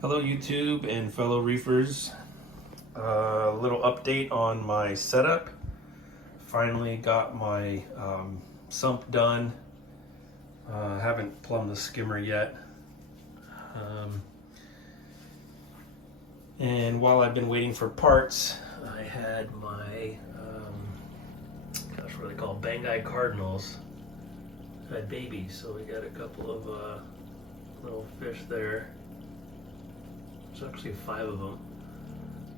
Hello YouTube and fellow reefers. A little update on my setup. Finally got my sump done. Haven't plumbed the skimmer yet. And while I've been waiting for parts, I had my, what are they called? Banggai Cardinals. Had babies, so we got a couple of little fish there. There's actually 5 of them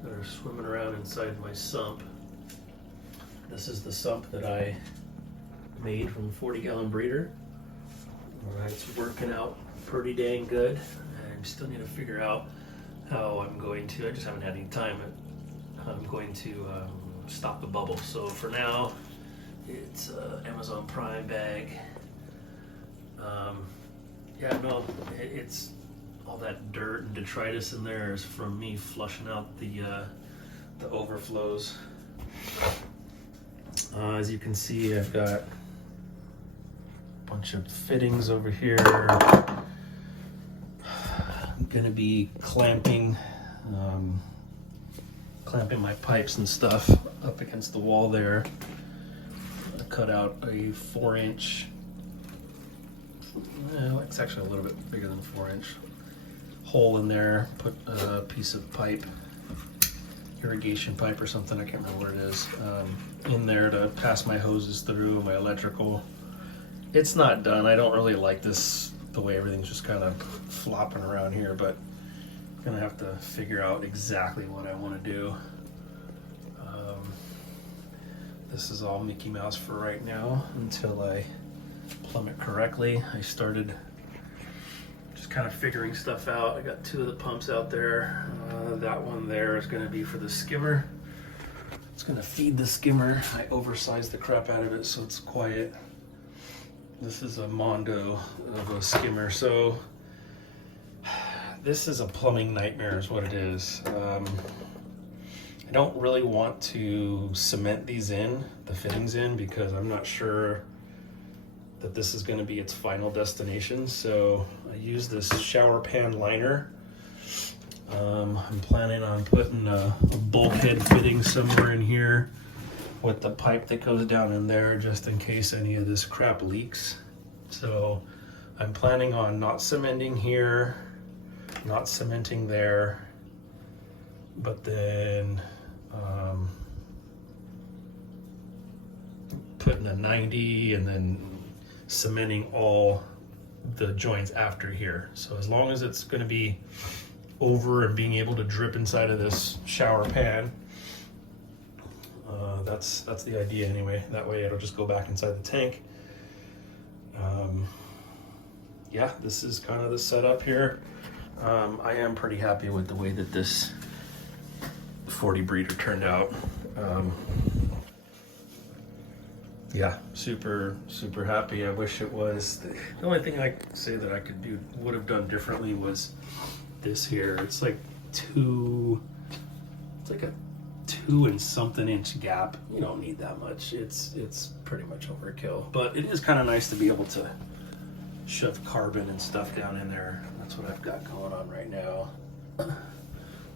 that are swimming around inside my sump. This is the sump that I made from a 40-gallon breeder. It's working out pretty dang good. I still need to figure out how I'm going to, I just haven't had any time, I'm going to stop the bubble. So for now, it's Amazon Prime bag. It's all that dirt and detritus in there is from me flushing out the overflows. As you can see, I've got a bunch of fittings over here. I'm gonna be clamping my pipes and stuff up against the wall there. I cut out a 4-inch, it's actually a little bit bigger than 4-inch hole in there, put a piece of pipe, irrigation pipe or something, I can't remember what it is, in there to pass my hoses through, my electrical. It's not done. I don't really like this, the way everything's just kind of flopping around here, but I'm gonna have to figure out exactly what I want to do. This is all Mickey Mouse for right now until I plumb it correctly. I started just kind of figuring stuff out. I got 2 of the pumps out there. That one there is going to be for the skimmer. It's going to feed the skimmer. I oversized the crap out of it so it's quiet. This is a Mondo of a skimmer. So this is a plumbing nightmare is what it is. I don't really want to cement these in, the fittings in, because I'm not sure that this is going to be its final destination. So I use this shower pan liner. I'm planning on putting a bulkhead fitting somewhere in here with the pipe that goes down in there just in case any of this crap leaks. So I'm planning on not cementing here, not cementing there, but then putting a 90 and then cementing all the joints after here. So as long as it's going to be over and being able to drip inside of this shower pan, that's the idea anyway. That way it'll just go back inside the tank. Yeah, this is kind of the setup here. I am pretty happy with the way that this 40 breeder turned out. Yeah, super happy. I wish it was. The only thing I could say that I could do, would have done differently was this here. It's like it's like a 2 and something inch gap. You don't need that much. It's pretty much overkill. But it is kind of nice to be able to shove carbon and stuff down in there. That's what I've got going on right now.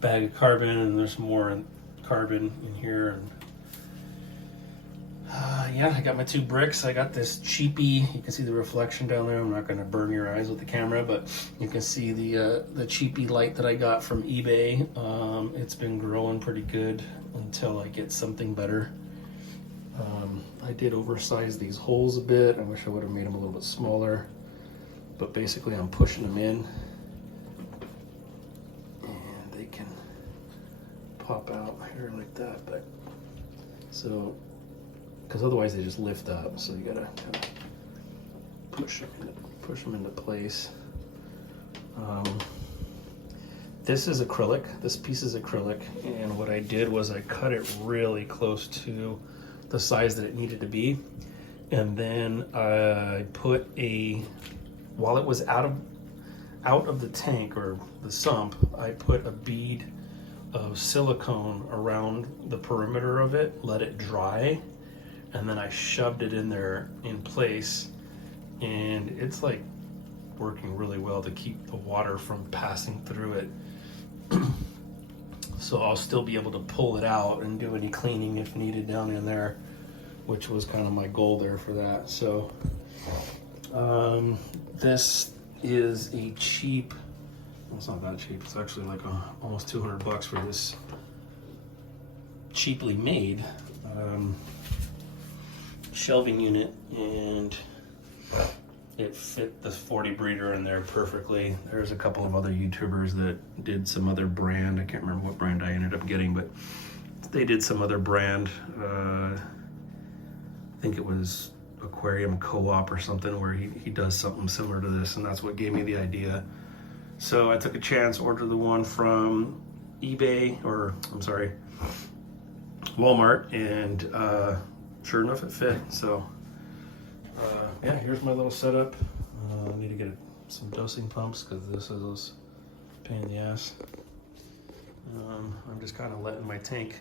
Bag of carbon, and there's more carbon in here. And yeah, I got my 2 bricks. I got this cheapy, you can see the reflection down there. I'm not going to burn your eyes with the camera, but you can see the cheapy light that I got from eBay. It's been growing pretty good until I get something better. I did oversize these holes a bit. I wish I would have made them a little bit smaller, but basically I'm pushing them in and they can pop out here like that. But so, because otherwise they just lift up, so you gotta kind of push them into place. This is acrylic. This piece is acrylic, and what I did was I cut it really close to the size that it needed to be, and then I put while it was out of the tank or the sump, I put a bead of silicone around the perimeter of it, let it dry, and then I shoved it in there in place, and it's like working really well to keep the water from passing through it. So I'll still be able to pull it out and do any cleaning if needed down in there, which was kind of my goal there for that. So this is a cheap, well, it's not that cheap, it's actually like almost 200 bucks for this cheaply made shelving unit, and it fit the 40 breeder in there perfectly. There's a couple of other YouTubers that did some other brand. I can't remember what brand I ended up getting, but they did some other brand. I think it was Aquarium Co-op or something, where he does something similar to this, and that's what gave me the idea. So I took a chance, ordered the one from eBay, or I'm sorry, Walmart, and sure enough it fit. So yeah, here's my little setup. I need to get some dosing pumps because this is a pain in the ass. I'm just kind of letting my tank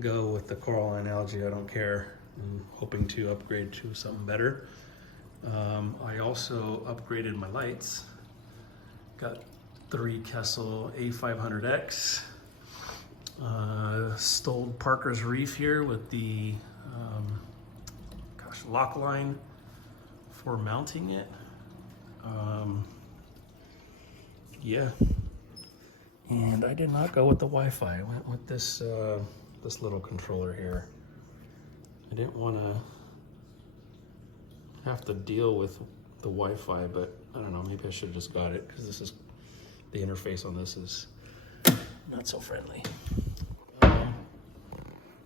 go with the coralline algae. I don't care. I'm hoping to upgrade to something better. I also upgraded my lights. Got 3 Kessel A500X. Stole Parker's Reef here with the lock line for mounting it. Yeah, and I did not go with the Wi-Fi. I went with this this little controller here. I didn't want to have to deal with the Wi-Fi, but I don't know, maybe I should have just got it, because this is, the interface on this is not so friendly.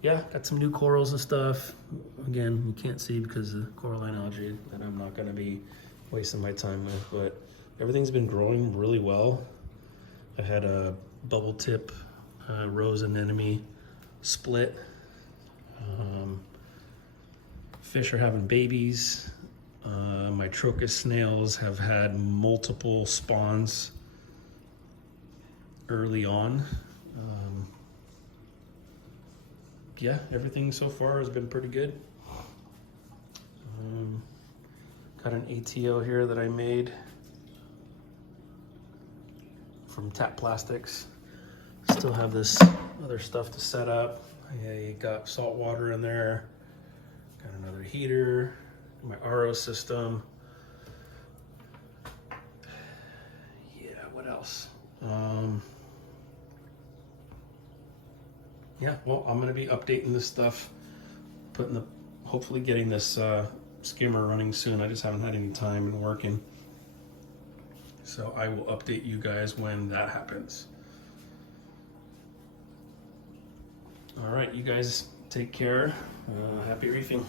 Yeah, got some new corals and stuff. Again, you can't see because of the coralline algae that I'm not gonna be wasting my time with, but everything's been growing really well. I had a bubble tip rose anemone split. Fish are having babies. My Trocus snails have had multiple spawns early on. Yeah, everything so far has been pretty good. Got an ATO here that I made from Tap Plastics. Still have this other stuff to set up. I got salt water in there. Got another heater, my RO system. Yeah, what else? Yeah, well, I'm gonna be updating this stuff, hopefully getting this skimmer running soon. I just haven't had any time and working. So I will update you guys when that happens. All right, you guys take care. Happy reefing.